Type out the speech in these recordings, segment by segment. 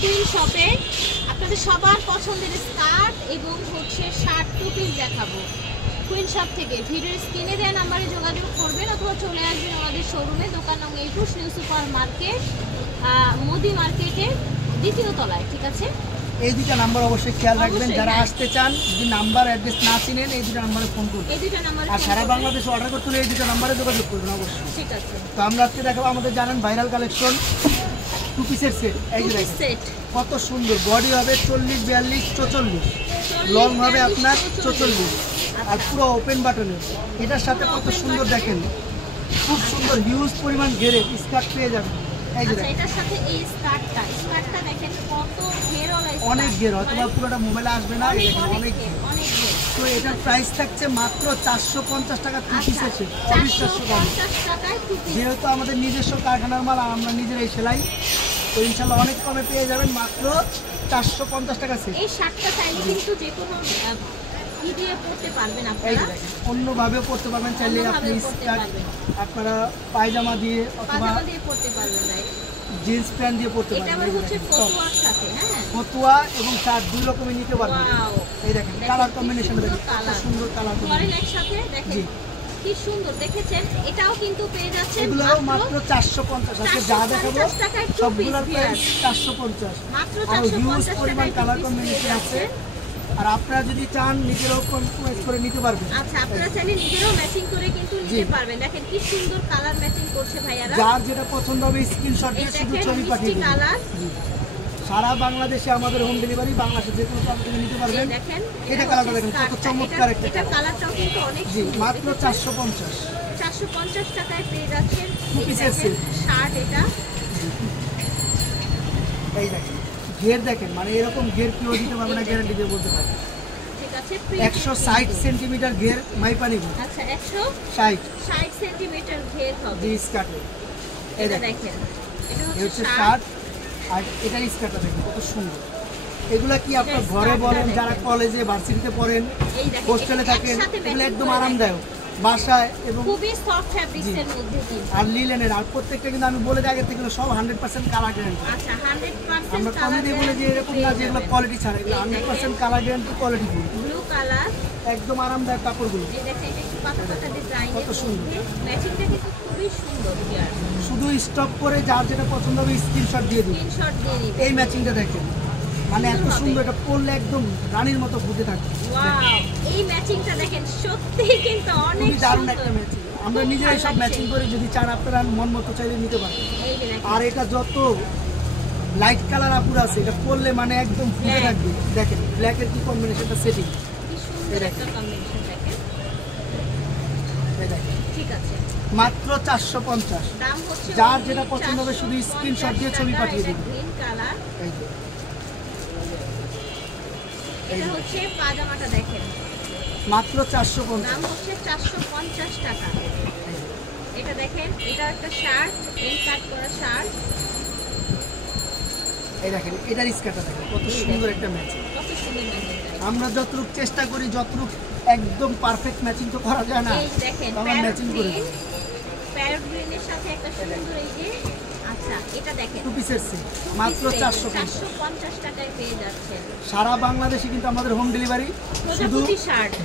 Queen শপে আপনাদের সবার পছন্দের স্কার্ট এবং হচ্ছে শার্ট টু পিস দেখাবো। কুইন শপ থেকে ভিডিওর স্ক্রিনে দেওয়া নাম্বারে যোগাযোগ করবেন অথবা চলে আসবেন আমাদের শোরুমে। দোকান নং 21 নিউ সুপার মার্কেট, মোদি মার্কেটের দ্বিতীয় তলায়। ঠিক আছে, এই দুটো নাম্বার অবশ্যই খেয়াল রাখবেন। যারা আসতে চান, যদি নাম্বার অ্যাড্রেস না চিনেন, এই দুটো নাম্বারে ফোন করবেন। এই দুটো নাম্বারে আর সারা বাংলাদেশে অর্ডার করতে হলে এই দুটো নাম্বারে যোগাযোগ করবেন অবশ্যই। ঠিক আছে, তো আমরা আজকে দেখাবো আমাদের জানেন ভাইরাল কালেকশন টু পিসের সেট। এই যে দেখেন কত সুন্দর, বডি হবে 40, 42, 44, লং হবে আপনার 44 আর পুরো ওপেন বাটনের। এটার সাথে কত সুন্দর দেখেন, খুব সুন্দর হিউজ পরিমাণ ঘেরে স্কার্ট পেয়ে যাবেন। এই যে এটার সাথে এই স্কার্টটা দেখেন কত ঘেরওয়ালা, অনেক ঘের, হয়তো বা পুরোটা মোবাইলে আসবে না। এই দেখেন অনেক ঘের। তো এটার প্রাইস থাকছে মাত্র 450 টাকা টু পিসের সেট, 2450 টাকায়। যেহেতু আমাদের নিজস্ব কারখানার মাল আর আমরা নিজেরাই সেলাই, তো ইনশাল্লাহ অনেক কমে পেয়ে যাবেন মাত্র 450 টাকা সেট। এই শার্টটা চাইলে কিন্তু যে কোনো দিয়ে পরতে পারবেন আপনারা, অন্যভাবে পরতে পারবেন। চাইলে আপনি স্কার্ট আপনারা পায়জামা দিয়ে অথবা পরতে পারবেন, জিন্স প্যান্ট দিয়ে পরতে পারবেন। এটা আবার হচ্ছে ফতুয়ার সাথে, হ্যাঁ ফতুয়া এবং শার্ট দুই রকমই নিতে পারবেন। এই দেখেন কালার কম্বিনেশন দেখেন কত সুন্দর কালার কম্বিনেশন। একসাথে দেখেন কি সুন্দর, দেখেছেন? এটাও কিন্তু পেয়ে যাচ্ছে এগুলো মাত্র 450 আছে। যা দেখাবো সবগুলোর প্রাইস 450 মাত্র। আর হিউজ পরিমাণ কালার কম্বিনেশন আছে। আর আপনারা যদি চান নিজেরাও কনফার্ম করে নিতে পারবেন। আচ্ছা, আপনারা চাইলে নিজেরাও ম্যাচিং করে কিন্তু নিতে পারবেন। দেখেন কি সুন্দর কালার ম্যাচিং করছে ভাইয়ারা। যার যেটা পছন্দ হবে স্ক্রিনশট দিয়ে শুধু ছবি পাঠিয়ে দিন। সারা বাংলাদেশে আমাদের হোম ডেলিভারি, বাংলাদেশে যে কোনো প্রান্ত থেকে নিতে পারবেন। দেখেন এটা কালারটা দেখেন কত চমৎকার একটা এটা কালারটাও কিন্তু অনেক সুন্দর। মাত্র 450 টাকায় পেয়ে যাচ্ছেন টু পিসের সেট শার্ট। এটা এই দেখেন ঘের দেখেন, মানে এরকম ঘের কেউ দিতে পারবে না, গ্যারান্টি দিয়ে বলতে পারবে। ঠিক আছে, 160 সেন্টিমিটার ঘের মাইপানি। আচ্ছা, 160 সেন্টিমিটার ঘের হবে এই স্কার্টে। এই দেখেন এটা হচ্ছে শার্ট আর এটা স্কার্টটা দেখেন কত সুন্দর। এগুলা কি আপনার ঘরে বলেন, যারা কলেজে ভার্সিটিতে পড়েন, হোস্টেলে থাকেন, এগুলো একদম আরামদায়ক বাসায় এবং খুবই সফট ফ্যাব্রিক্সের মধ্যে আর লিলেনের। আর প্রত্যেকটা কিন্তু আমি বলে দিই আগে থেকে সব 100% কালার গ্যারান্টি। আচ্ছা, 100% আমরা কমে দিয়ে বলে যে এরকম না যেগুলো কোয়ালিটি ছাড়া, এগুলো 100% colour guarantee, quality full, blue colour, একদম আরামদায়ক কাপড়গুলো। এই দেখেন এটা একটু পাতা পাতা ডিজাইন, কত সুন্দর, ম্যাচিংটা কিন্তু খুবই সুন্দর। শুধু স্টপ করে যার যেটা পছন্দ হবে স্ক্রিনশট দিয়ে দিন। স্ক্রিনশট দিয়ে দিন। এই ম্যাচিংটা দেখেন, মানে এত সুন্দর, এটা পরলে একদম রানীর মতো ফুটে থাকে। ওয়াও, এই ম্যাচিংটা দেখেন সত্যিই কিন্তু অনেক দারুণ একটা ম্যাচিং। আমরা নিজেরাই সব ম্যাচিং করি, যদি চান আপনারা মন মতো চাইলে নিতে পারেন। আর এটা যত লাইট কালার আপুর আছে, এটা পরলে মানে একদম ফুটে থাকবে। দেখেন ব্ল্যাকের কি কম্বিনেশনটা সেটিং, কি সুন্দর একটা কম্বিনেশন দেখেন। এই দেখেন ঠিক আছে, মাত্র 450। দাম হচ্ছে যার যেটা পছন্দ হবে শুধু স্ক্রিনশট দিয়ে ছবি পাঠিয়ে দিন। গ্রিন কালার, এটা হচ্ছে পাজামাটা দেখেন মাত্র 450, দাম হচ্ছে 450 টাকা। এটা দেখেন, এটা একটা শার্ট, এই কাট করা শার্ট। এই দেখেন এটার স্কার্টটা দেখেন কত সুন্দর একটা ম্যাচিং। কত সুন্দর ম্যাচিং। আমরা যতটুকু চেষ্টা করি, যতটুকু একদম পারফেক্ট ম্যাচিং তো করা যায় না, এই দেখেন আমরা ম্যাচিং করি। প্যারট গ্রিনের সাথে একটা সুন্দর এই যে, আচ্ছা এটা দেখেন টু পিসের সেট মাত্র 450 টাকায় পেয়ে যাচ্ছেন। সারা বাংলাদেশে কিন্তু আমাদের হোম ডেলিভারি, শুধু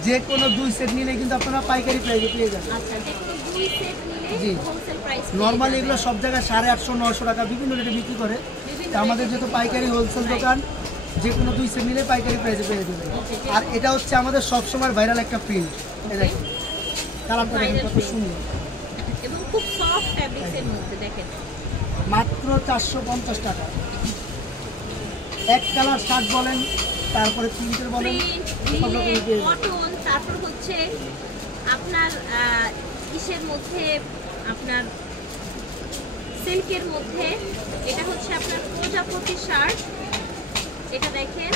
যে কোনো 2 সেট নিলে কিন্তু আপনারা পাইকারি প্রাইসে পেয়ে যাবেন। আচ্ছা, যে কোনো 2 সেট নিলে হোলসেল প্রাইস। নরমালি এগুলো সব জায়গায় 850 900 টাকা বিভিন্ন রেটে বিক্রি করে। আমাদের যেহেতু পাইকারি হোলসেল দোকান, যে কোনো 2 সেট নিলে পাইকারি প্রাইসে পেয়ে যাবেন। আর এটা হচ্ছে আমাদের সবসময় ভাইরাল একটা প্রিন্ট। এই দেখেন কালারটা দেখেন কত সুন্দর এবং খুব সফট ফ্যাব্রিক্সের মধ্যে। দেখেন মাত্র 450 টাকা। এক কালার শার্ট বলেন, তারপরে প্রিন্টের বলেন, কটন, তারপর হচ্ছে আপনার ইসের মধ্যে, আপনার সিল্কের মধ্যে। এটা হচ্ছে আপনার প্রজাপতি শার্ট। এটা দেখেন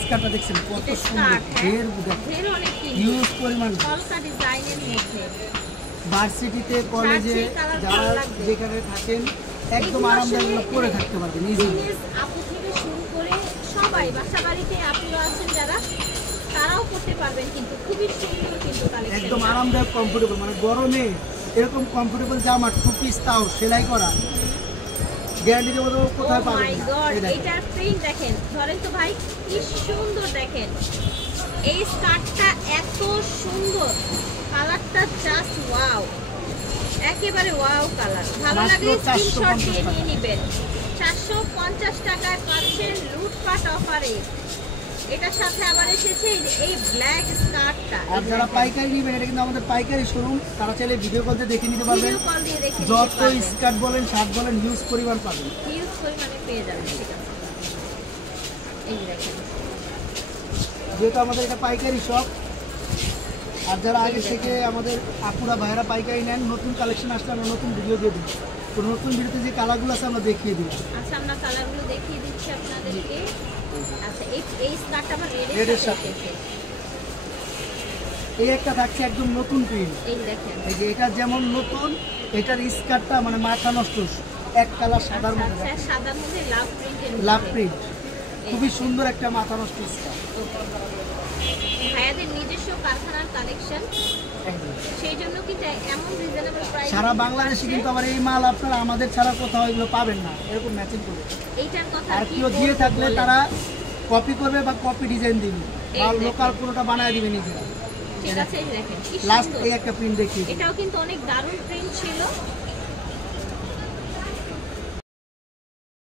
স্কার্টটা দেখছেন কত সুন্দর, ঘের অনেক হিউজ পরিমাণ, হালকা ডিজাইনের মধ্যে। ভার্সিটিতে কলেজে যারা যেখানে থাকেন একদম আরামদায়ক পরে থাকতে পারবেন ইজিলি। আপু থেকে শুরু করে সবাই, বাসা বাড়িতে আপুরা আছেন যারা, তারাও করতে পারবেন কিন্তু খুবই সুন্দর কিন্তু কালেকশন, একদম আরামদায়ক কমফোর্টেবল। মানে গরমে এরকম কমফোর্টেবল জামা টু পিস, তাও সেলাই করা, গ্যারান্টি দেবো তো কোথায় Oh my পাবেন না। God, এই দেখেন। এটার প্রিন্ট দেখেন, ধরেন তো ভাই, কি সুন্দর দেখেন। এই স্কার্টটা এত সুন্দর, কালারটা জাস্ট ওয়াও, একেবারে ওয়াও কালার। ভালো মাত্র লাগলে স্ক্রিনশট 450 দিয়ে টাকা। নিয়ে নেবেন। 450 টাকায় পাচ্ছেন লুটপাট অফারে। এটার সাথে আবার এসেছে এই ব্ল্যাক স্কার্টটা। আর যারা পাইকারি নেবেন, এটা কিন্তু আমাদের পাইকারি শোরুম, তারা চাইলে ভিডিও কলতে দেখে নিতে পারবেন। ভিডিও কল দিয়ে দেখে নিতে যত পারবেন। স্কার্ট বলেন, শার্ট বলেন, হিউজ পরিমাণ পাবেন। হিউজ পরিমাণে পেয়ে যাবেন। ঠিক আছে, এই যে দেখেন। যেহেতু আমাদের এটা পাইকারি শপ, আর যারা আগে থেকে আমাদের আপুরা ভাইয়েরা পাইকারি নেন, নতুন কালেকশন আসলে আমরা নতুন ভিডিও দিয়ে দিই। তো নতুন ভিডিওতে যে কালারগুলো আছে আমরা দেখিয়ে দিই। আচ্ছা, আমরা কালারগুলো দেখিয়ে দিচ্ছি আপনাদেরকে। আচ্ছা, এই স্কার্টটা আবার রেডের রেডের সাথে। সাথে এসেছে। এই একটা থাকছে একদম নতুন প্রিন্ট। এই দেখেন। এই যে এটা যেমন নতুন, এটার স্কার্টটা মানে মাথা নষ্ট, এক কালার সাদার আচ্ছা, মধ্যে আচ্ছা, সাদার মধ্যে লাভ প্রিন্টের লাভ প্রিন্ট, খুবই সুন্দর একটা মাথা নষ্ট স্কার্ট। ভাইয়াদের নিজস্ব কারখানার কালেকশন, একদম সেই জন্য কিন্তু এমন রিজনেবল প্রাইস। সারা বাংলাদেশে কিন্তু আবার এই মাল আপনারা আমাদের ছাড়া কোথাও এগুলো পাবেন না, এরকম ম্যাচিং করে। এইটার কথা আর কি কেউ দিয়ে বলবো থাকলে বলেন? তারা কপি করবে বা কপি ডিজাইন দিবে এই বা দেখেন। লোকাল পুরোটা বানায় দিবে নিজেরা। ঠিক আছে, এই দেখেন কি লাস্ট সুন্দর। এই একটা প্রিন্ট দেখিয়ে দিই। এটাও কিন্তু অনেক দারুণ প্রিন্ট ছিল।